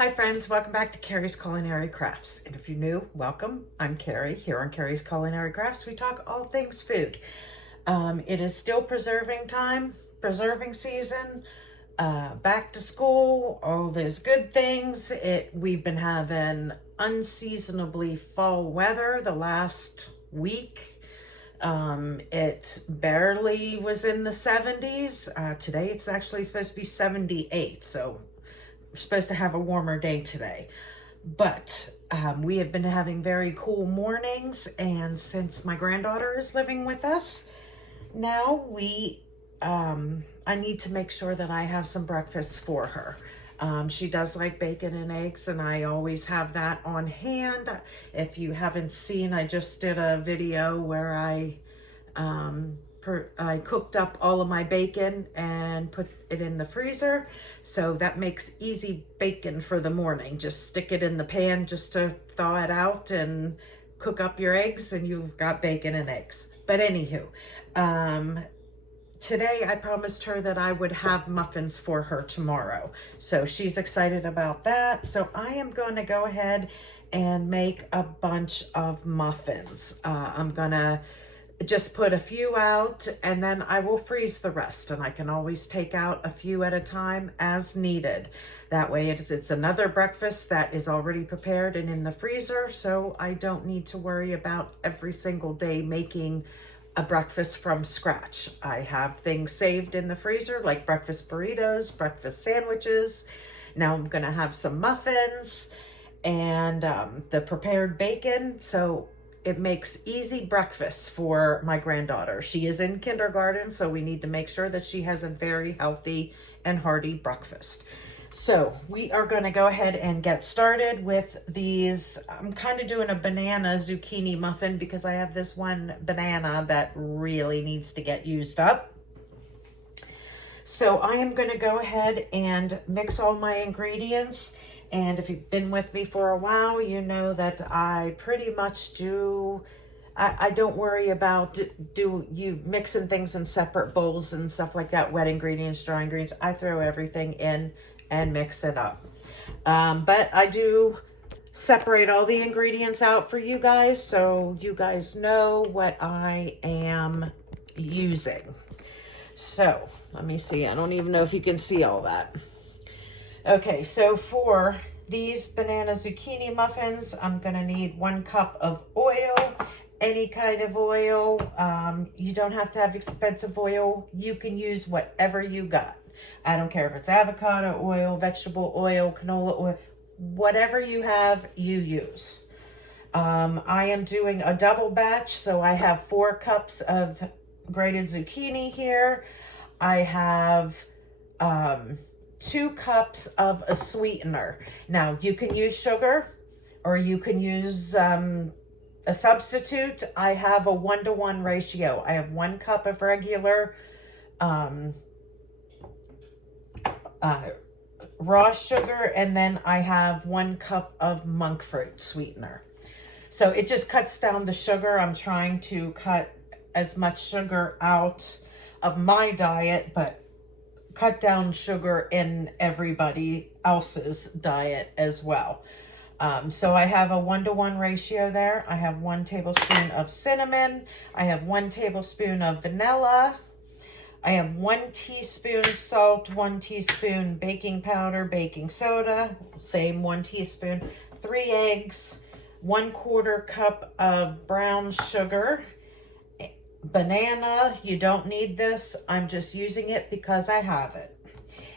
Hi friends, welcome back to Carrie's Culinary Crafts. And if you're new, welcome. I'm Carrie. Here on Carrie's Culinary Crafts, we talk all things food. It is still preserving time, preserving season, back to school, all those good things. We've been having unseasonably fall weather the last week. It barely was in the 70s. Today it's actually supposed to be 78, so we're supposed to have a warmer day today. But we have been having very cool mornings, and since my granddaughter is living with us, now I need to make sure that I have some breakfast for her. She does like bacon and eggs, and I always have that on hand. If you haven't seen, I just did a video where I cooked up all of my bacon and put it in the freezer. So that makes easy bacon for the morning. Just stick it in the pan just to thaw it out and cook up your eggs, and you've got bacon and eggs. But anywho, today I promised her that I would have muffins for her tomorrow. So she's excited about that. So I am going to go ahead and make a bunch of muffins. I'm going to just put a few out, and then I will freeze the rest, and I can always take out a few at a time as needed. That way it's another breakfast that is already prepared and in the freezer, so I don't need to worry about every single day making a breakfast from scratch. I have things saved in the freezer like breakfast burritos, breakfast sandwiches. Now I'm gonna have some muffins and the prepared bacon, so it makes easy breakfast for my granddaughter. She is in kindergarten, so we need to make sure that she has a very healthy and hearty breakfast. So we are going to go ahead and get started with these. I'm kind of doing a banana zucchini muffin because I have this one banana that really needs to get used up. So I am going to go ahead and mix all my ingredients. And if you've been with me for a while, you know that I pretty much do, I don't worry about you mixing things in separate bowls and stuff like that, wet ingredients, dry ingredients. I throw everything in and mix it up. But I do separate all the ingredients out for you guys, so you guys know what I am using. So let me see, I don't even know if you can see all that. Okay, so for these banana zucchini muffins, I'm going to need 1 cup of oil, any kind of oil. You don't have to have expensive oil. You can use whatever you got. I don't care if it's avocado oil, vegetable oil, canola oil, whatever you have, you use. I am doing a double batch, so I have 4 cups of grated zucchini here. I have 2 cups of a sweetener. Now, you can use sugar or you can use a substitute. I have a 1-to-1 ratio. I have 1 cup of regular raw sugar, and then I have 1 cup of monk fruit sweetener. So it just cuts down the sugar. I'm trying to cut as much sugar out of my diet, but cut down sugar in everybody else's diet as well. So I have a 1-to-1 ratio there. I have 1 tablespoon of cinnamon. I have 1 tablespoon of vanilla. I have 1 teaspoon salt, 1 teaspoon baking powder, baking soda, same 1 teaspoon, 3 eggs, 1/4 cup of brown sugar, banana. You don't need this. I'm just using it because I have it.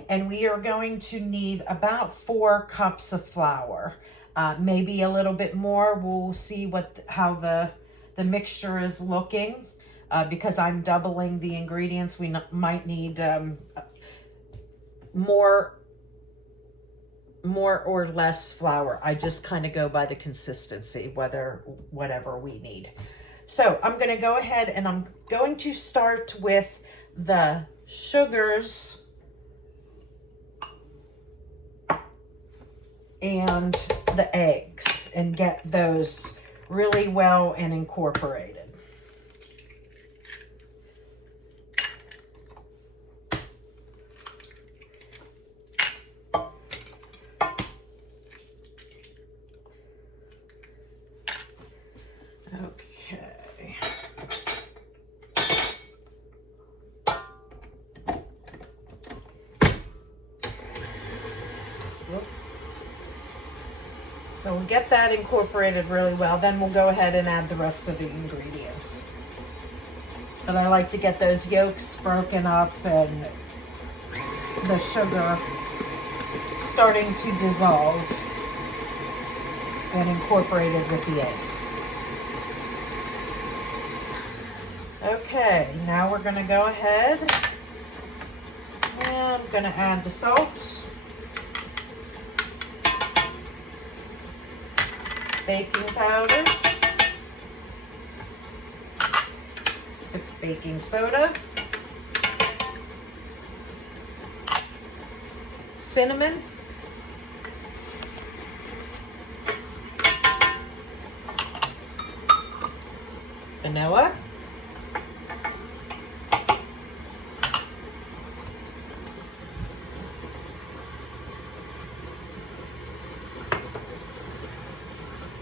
And we are going to need about 4 cups of flour, maybe a little bit more. We'll see how the mixture is looking. Because I'm doubling the ingredients, we might need more or less flour. I just kind of go by the consistency, whatever we need. So I'm going to go ahead and I'm going to start with the sugars and the eggs and get those really well and incorporated. Okay. So we'll get that incorporated really well. Then we'll go ahead and add the rest of the ingredients. But I like to get those yolks broken up and the sugar starting to dissolve and incorporated with the eggs. Okay, now we're going to go ahead and I'm going to add the salt, baking powder, baking soda, cinnamon, vanilla,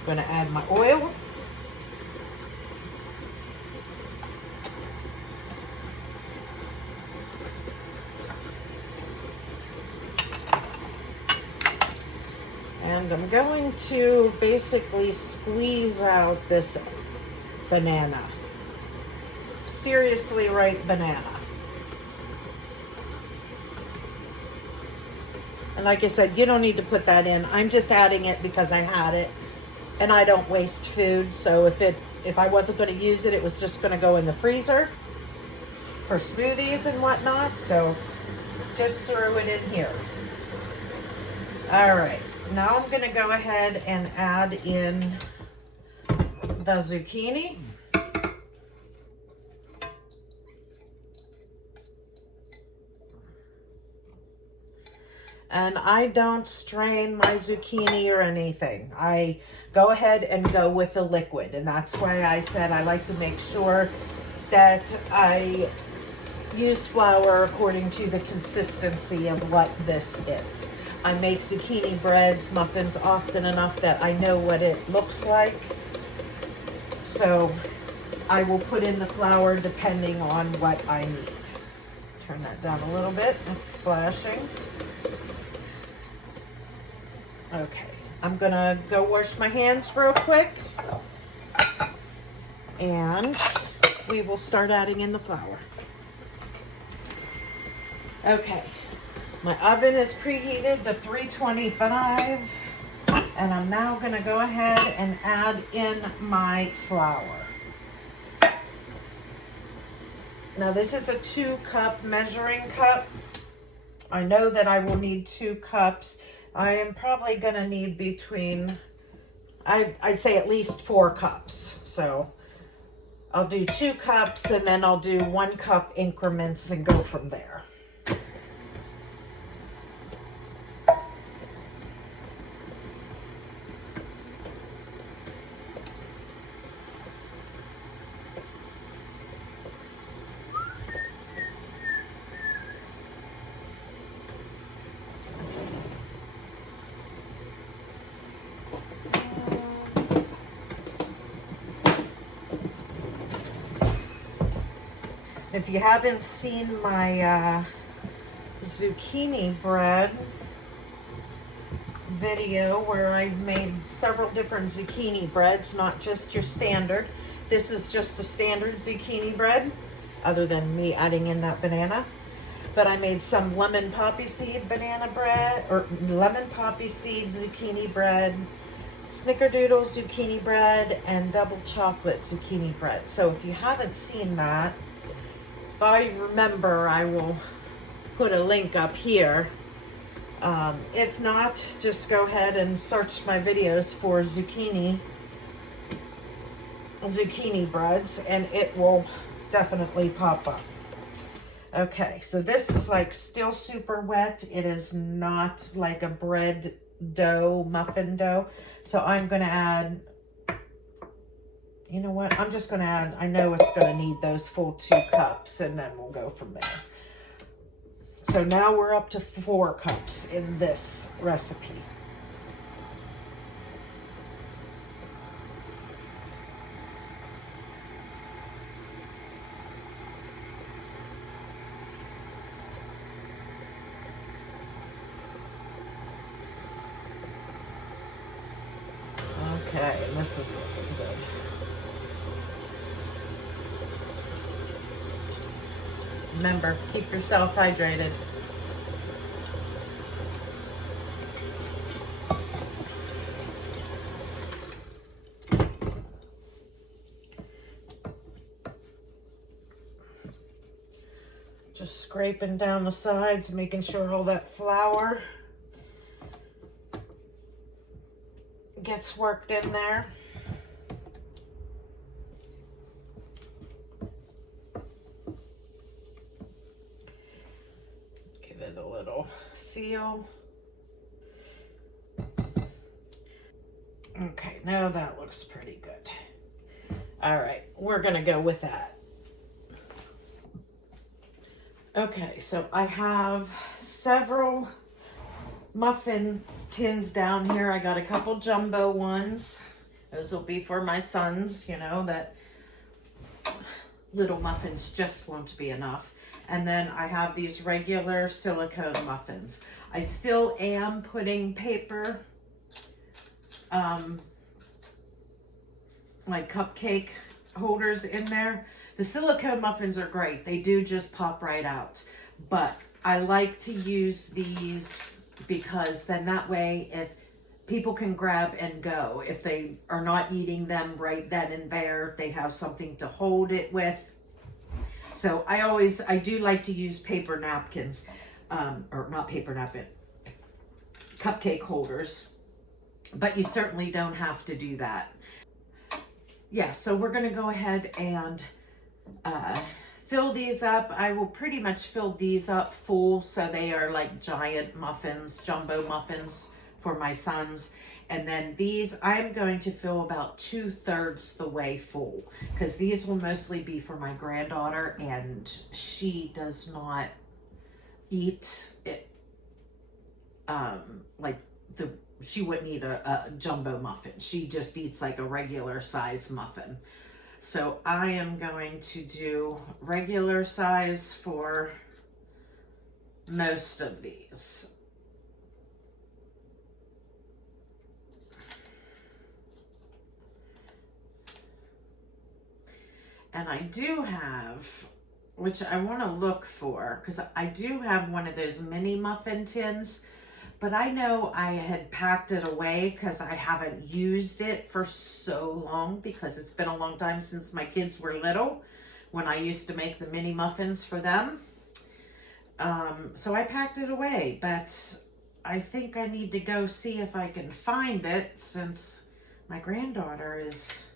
I'm going to add my oil, and I'm going to basically squeeze out this banana. Seriously ripe banana. And like I said, you don't need to put that in. I'm just adding it because I had it. And I don't waste food. So if I wasn't going to use it, it was just going to go in the freezer for smoothies and whatnot. So just throw it in here. All right. Now I'm going to go ahead and add in the zucchini. And I don't strain my zucchini or anything. I go ahead and go with the liquid. And that's why I said I like to make sure that I use flour according to the consistency of what this is. I make zucchini breads, muffins often enough that I know what it looks like. So I will put in the flour depending on what I need. Turn that down a little bit. It's splashing. Okay, I'm gonna go wash my hands real quick and we will start adding in the flour. Okay, my oven is preheated to 325 and I'm now gonna go ahead and add in my flour. Now this is a 2-cup measuring cup. I know that I will need 2 cups. I am probably going to need between, I'd say at least 4 cups. So I'll do 2 cups and then I'll do 1 cup increments and go from there. If you haven't seen my zucchini bread video where I made several different zucchini breads, not just your standard. This is just a standard zucchini bread, other than me adding in that banana. But I made some lemon poppy seed banana bread, or lemon poppy seed zucchini bread, snickerdoodle zucchini bread, and double chocolate zucchini bread. So if you haven't seen that, if I remember, I will put a link up here. If not, just go ahead and search my videos for zucchini breads and it will definitely pop up. Okay, so this is like still super wet. It is not like a bread dough, muffin dough. So I'm going to add, you know what? I'm just going to add, I know it's going to need those full 2 cups and then we'll go from there. So now we're up to 4 cups in this recipe. Okay, this is looking good. Remember, keep yourself hydrated. Just scraping down the sides, making sure all that flour gets worked in there. Give it a little feel. Okay, now that looks pretty good. All right, we're gonna go with that. Okay, so I have several muffin tins down here. I got a couple jumbo ones. Those will be for my sons, you know, that little muffins just won't be enough. And then I have these regular silicone muffins. I still am putting paper, like cupcake holders in there. The silicone muffins are great. They do just pop right out. But I like to use these because then that way if people can grab and go. If they are not eating them right then and there, they have something to hold it with. So I do like to use paper napkins, or not paper napkin, cupcake holders. But you certainly don't have to do that. Yeah, so we're gonna go ahead and fill these up. I will pretty much fill these up full so they are like giant muffins, jumbo muffins for my sons. And then these I'm going to fill about 2/3 the way full because these will mostly be for my granddaughter and she does not eat it she wouldn't eat a jumbo muffin. She just eats like a regular size muffin. So I am going to do regular size for most of these. And I do have, which I want to look for, because I do have one of those mini muffin tins, but I know I had packed it away because I haven't used it for so long because it's been a long time since my kids were little when I used to make the mini muffins for them. So I packed it away, but I think I need to go see if I can find it since my granddaughter is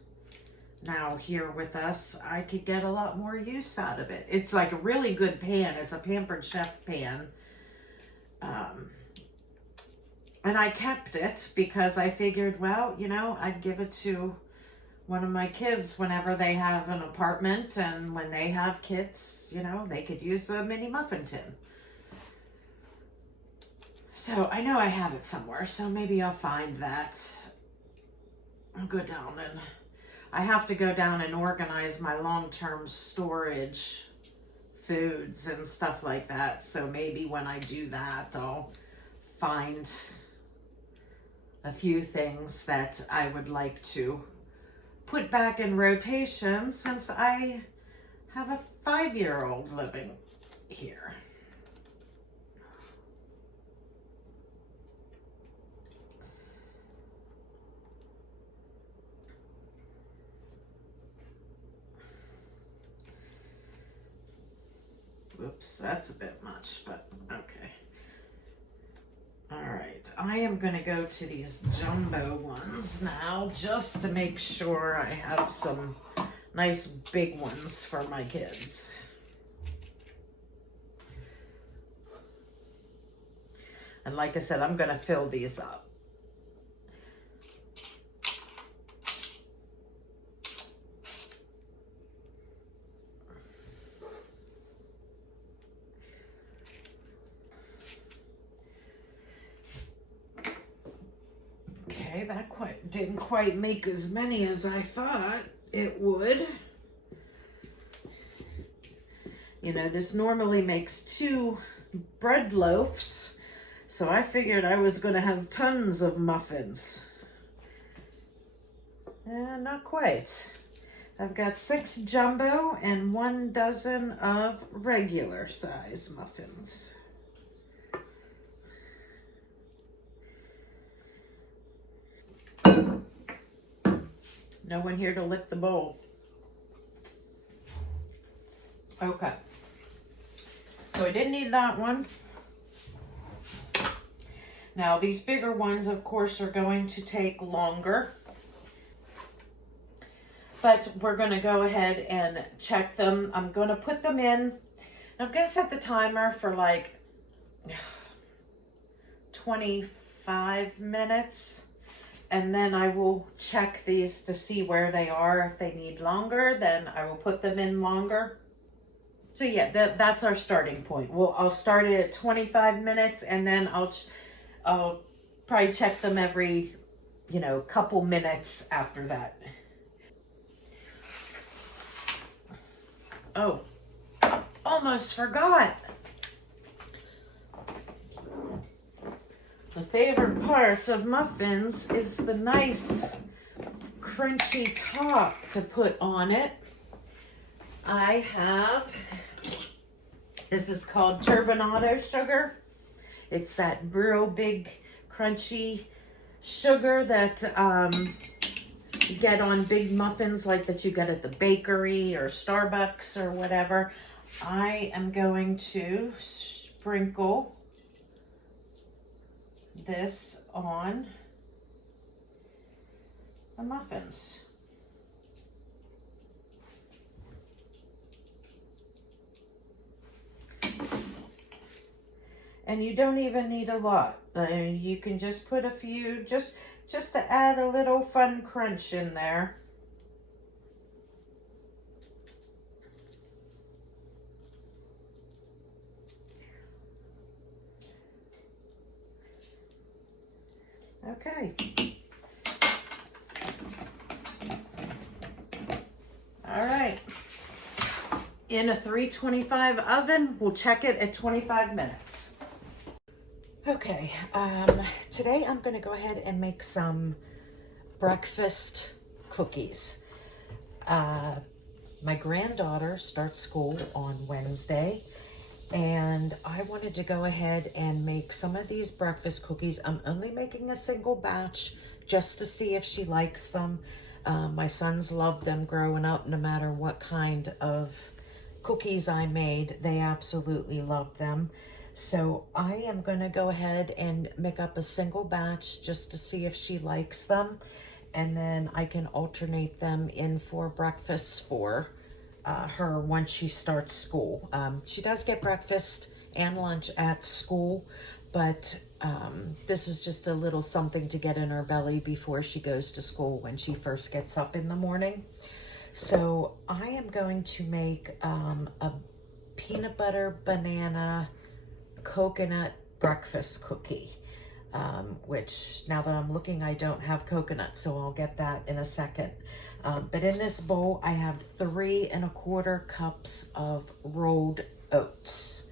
now here with us. I could get a lot more use out of it. It's like a really good pan. It's a Pampered Chef pan. And I kept it because I figured, well, you know, I'd give it to one of my kids whenever they have an apartment and when they have kids, you know, they could use a mini muffin tin. So I know I have it somewhere, so maybe I'll find that. I'll go down and I have to go down and organize my long-term storage foods and stuff like that. So maybe when I do that, I'll find a few things that I would like to put back in rotation since I have a 5-year-old living here. Whoops, that's a bit much, but okay. All right, I am going to go to these jumbo ones now just to make sure I have some nice big ones for my kids. And like I said, I'm going to fill these up. That didn't quite make as many as I thought it would. You know, this normally makes 2 bread loaves, so I figured I was going to have tons of muffins. Not quite. I've got 6 jumbo and 1 dozen of regular size muffins. No one here to lick the bowl. Okay. So I didn't need that one. Now these bigger ones, of course, are going to take longer. But we're going to go ahead and check them. I'm going to put them in. I'm going to set the timer for like 25 minutes. And then I will check these to see where they are. If they need longer, then I will put them in longer. So yeah, that's our starting point. I'll start it at 25 minutes, and then I'll probably check them every, couple minutes after that. Oh, almost forgot. The favorite part of muffins is the nice crunchy top to put on it. This is called turbinado sugar. It's that real big crunchy sugar that you get on big muffins like that you get at the bakery or Starbucks or whatever. I am going to sprinkle this on the muffins. And you don't even need a lot. You can just put a few, just to add a little fun crunch in there. Okay. All right. In a 325 oven, we'll check it at 25 minutes. Okay, today I'm going to go ahead and make some breakfast cookies. My granddaughter starts school on Wednesday, and I wanted to go ahead and make some of these breakfast cookies. I'm only making a single batch just to see if she likes them. My sons loved them growing up. No matter what kind of cookies I made, they absolutely loved them. So I am going to go ahead and make up a single batch just to see if she likes them. And then I can alternate them in for breakfast for her once she starts school. She does get breakfast and lunch at school, but this is just a little something to get in her belly before she goes to school when she first gets up in the morning. So I am going to make a peanut butter banana coconut breakfast cookie, which now that I'm looking, I don't have coconut, so I'll get that in a second. But in this bowl, I have 3 1/4 cups of rolled oats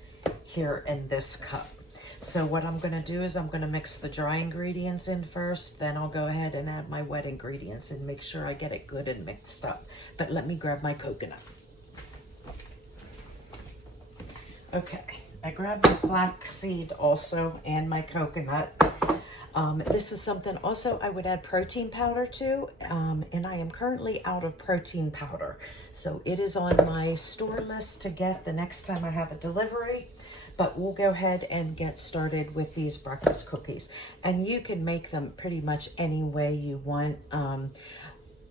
here in this cup. So what I'm going to do is I'm going to mix the dry ingredients in first, then I'll go ahead and add my wet ingredients and make sure I get it good and mixed up. But let me grab my coconut. Okay. I grabbed the flaxseed also and my coconut. This is something also I would add protein powder to, and I am currently out of protein powder. So it is on my store list to get the next time I have a delivery, but we'll go ahead and get started with these breakfast cookies. And you can make them pretty much any way you want.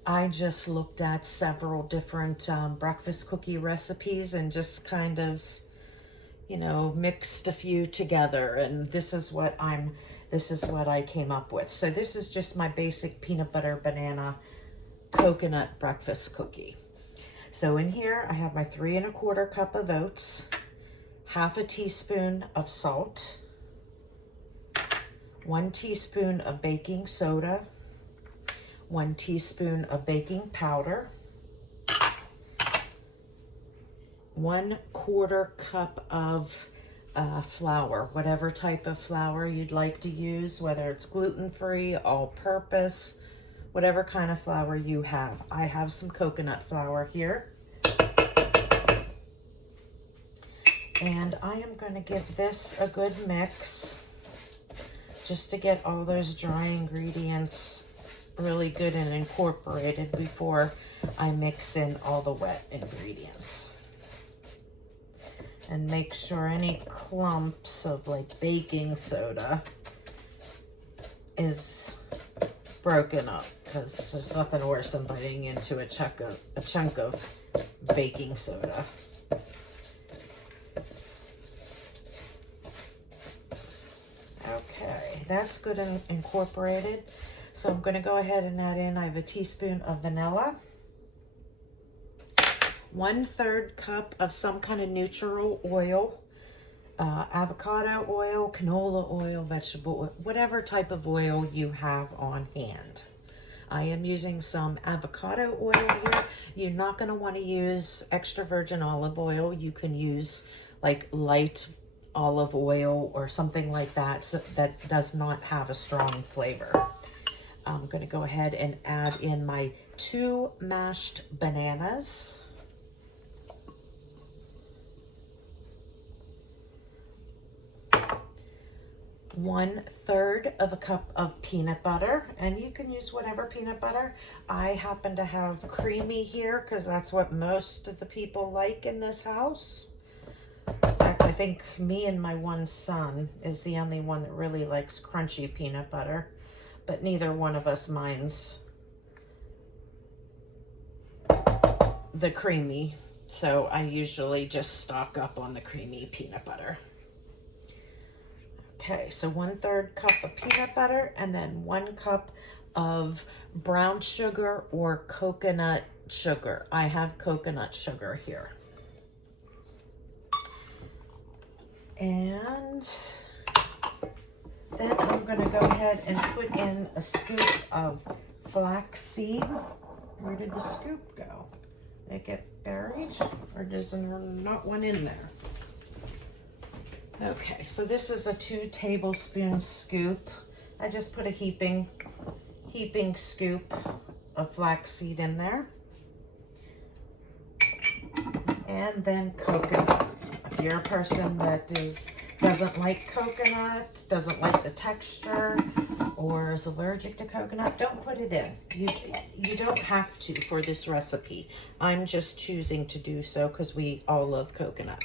I just looked at several different breakfast cookie recipes and just kind of mixed a few together, and this is what I came up with. So this is just my basic peanut butter banana coconut breakfast cookie. So in here I have my 3 1/4 cup of oats, 1/2 teaspoon of salt, 1 teaspoon of baking soda, 1 teaspoon of baking powder, 1/4 cup of flour, whatever type of flour you'd like to use, whether it's gluten-free, all-purpose, whatever kind of flour you have. I have some coconut flour here. And I am going to give this a good mix just to get all those dry ingredients really good and incorporated before I mix in all the wet ingredients. And make sure any clumps of like baking soda is broken up, because there's nothing worse than biting into a chunk of baking soda. Okay, that's good and incorporated. So I'm going to go ahead and add in, I have a teaspoon of vanilla, 1/3 cup of some kind of neutral oil, avocado oil, canola oil, vegetable oil, whatever type of oil you have on hand. I am using some avocado oil here. You're not going to want to use extra virgin olive oil. You can use like light olive oil or something like that, so that does not have a strong flavor. I'm going to go ahead and add in my 2 mashed bananas. 1/3 of a cup of peanut butter, and you can use whatever peanut butter. I happen to have creamy here because that's what most of the people like in this house. In fact, I think me and my one son is the only one that really likes crunchy peanut butter, but neither one of us minds the creamy, so I usually just stock up on the creamy peanut butter. Okay, so 1/3 cup of peanut butter, and then 1 cup of brown sugar or coconut sugar. I have coconut sugar here. And then I'm going to go ahead and put in a scoop of flaxseed. Where did the scoop go? Did it get buried, or does there not one in there? Okay, so this is a 2 tablespoon scoop. I just put a heaping scoop of flaxseed in there. And then coconut. If you're a person that doesn't like coconut, doesn't like the texture, or is allergic to coconut, don't put it in. You don't have to for this recipe. I'm just choosing to do so because we all love coconut.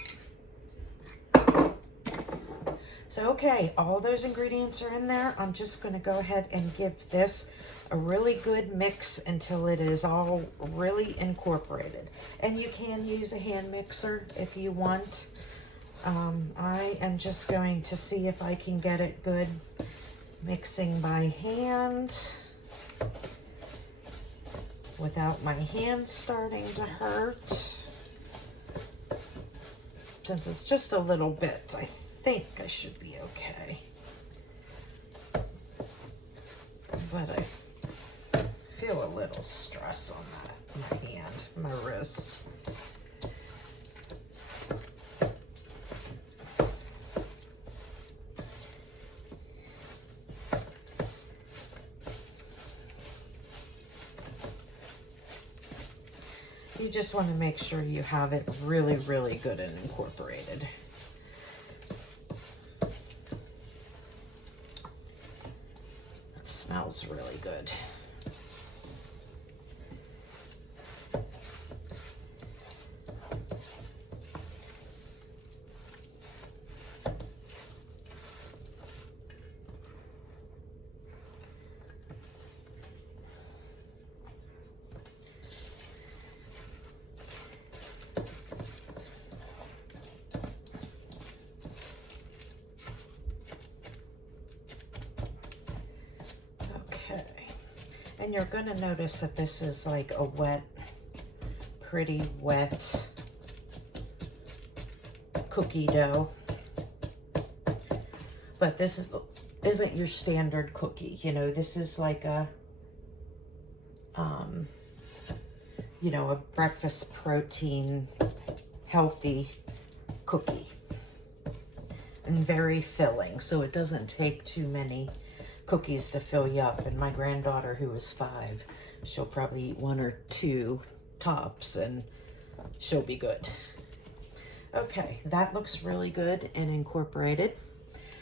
So, okay, all those ingredients are in there. I'm just going to go ahead and give this a really good mix until it is all really incorporated. And you can use a hand mixer if you want. I am just going to see if I can get it good mixing by hand without my hands starting to hurt. Since it's just a little bit, I think I should be okay. But I feel a little stress on that, my hand, my wrist. You just want to make sure you have it really, really good and incorporated. It smells really good. And you're going to notice that this is like a wet, pretty wet cookie dough. But this isn't your standard cookie. You know, this is like a, you know, a breakfast protein, healthy cookie. And very filling, so it doesn't take too many cookies to fill you up. And my granddaughter, who is 5, she'll probably eat 1 or 2 tops and she'll be good. Okay, that looks really good and incorporated.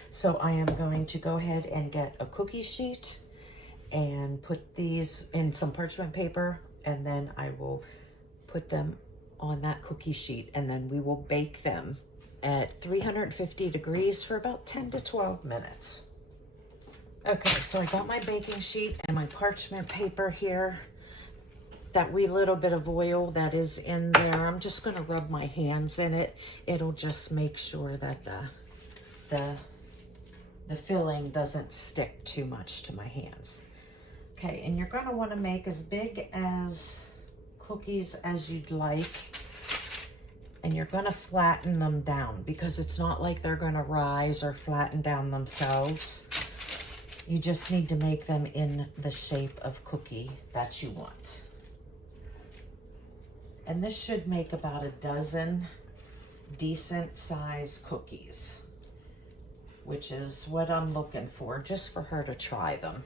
So I am going to go ahead and get a cookie sheet and put these in some parchment paper, and then I will put them on that cookie sheet, and then we will bake them at 350 degrees for about 10 to 12 minutes. Okay, so I got my baking sheet and my parchment paper here. That wee little bit of oil that is in there, I'm just going to rub my hands in it. It'll just make sure that the filling doesn't stick too much to my hands. Okay, and you're going to want to make as big as cookies as you'd like. And you're going to flatten them down because it's not like they're going to rise or flatten down themselves. You just need to make them in the shape of cookie that you want. And this should make about a dozen decent size cookies, which is what I'm looking for, just for her to try them.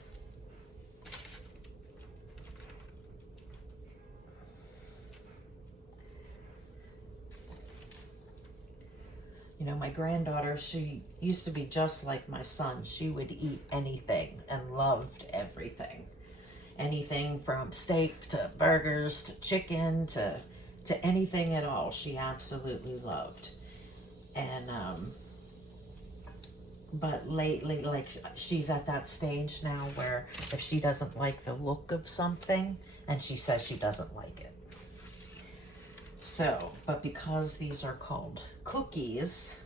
You know, my granddaughter, she used to be just like my son. She would eat anything and loved everything. Anything from steak to burgers to chicken to anything at all, she absolutely loved. And but lately, like, she's at that stage now where if she doesn't like the look of something, and she says she doesn't like it. So, but because these are called cookies,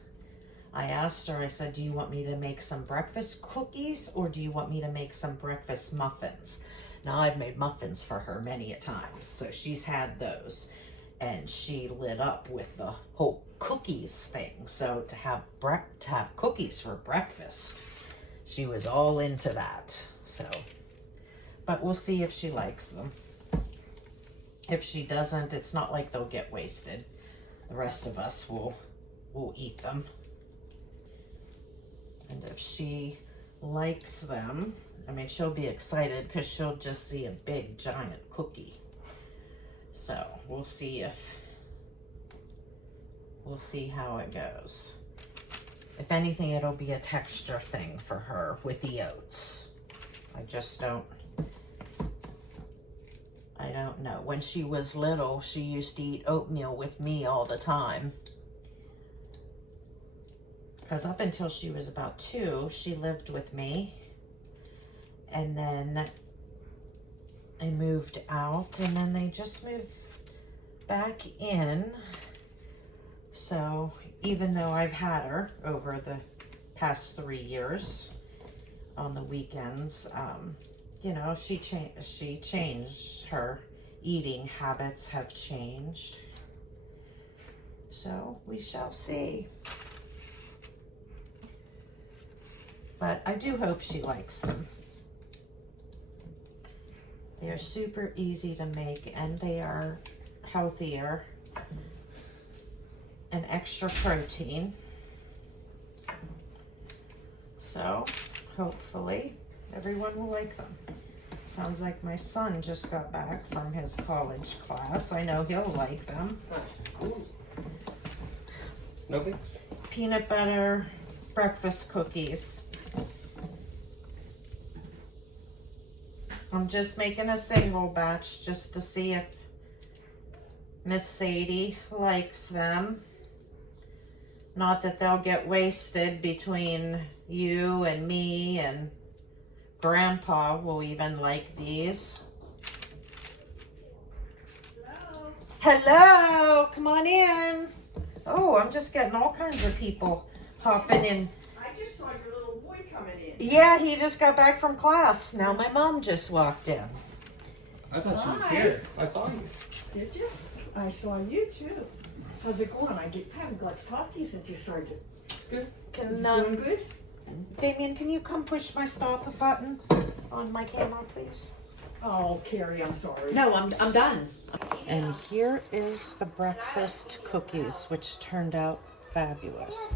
I asked her, I said, do you want me to make some breakfast cookies or do you want me to make some breakfast muffins? Now, I've made muffins for her many a times, so she's had those. And she lit up with the whole cookies thing. So to have cookies for breakfast, she was all into that. So, but we'll see if she likes them. If she doesn't, it's not like they'll get wasted. The rest of us will eat them. And if she likes them, I mean, she'll be excited because she'll just see a big giant cookie. So we'll see how it goes. If anything, it'll be a texture thing for her with the oats. I don't know. When she was little, she used to eat oatmeal with me all the time. Because up until she was about 2, she lived with me. And then I moved out, and then they just moved back in. So even though I've had her over the past 3 years on the weekends, you know, she changed. Her eating habits have changed. So we shall see. But I do hope she likes them. They are super easy to make, and they are healthier and extra protein. So hopefully everyone will like them. Sounds like my son just got back from his college class. I know he'll like them. Ooh. No thanks. Peanut butter breakfast cookies. I'm just making a single batch just to see if Miss Sadie likes them. Not that they'll get wasted between you and me, and Grandpa will even like these. Hello. Hello, come on in. Oh, I'm just getting all kinds of people hopping in. I just saw your little boy coming in. Yeah, he just got back from class. Now my mom just walked in. I thought she was Hi. here. I saw you. Did you? I saw you too. How's it going? I haven't got to talk to you since you started. It's good. Is Can it doing good? Damien, can you come push my stop button on my camera, please? Oh, Carrie, I'm sorry. No, I'm done. And here is the breakfast cookies, which turned out fabulous.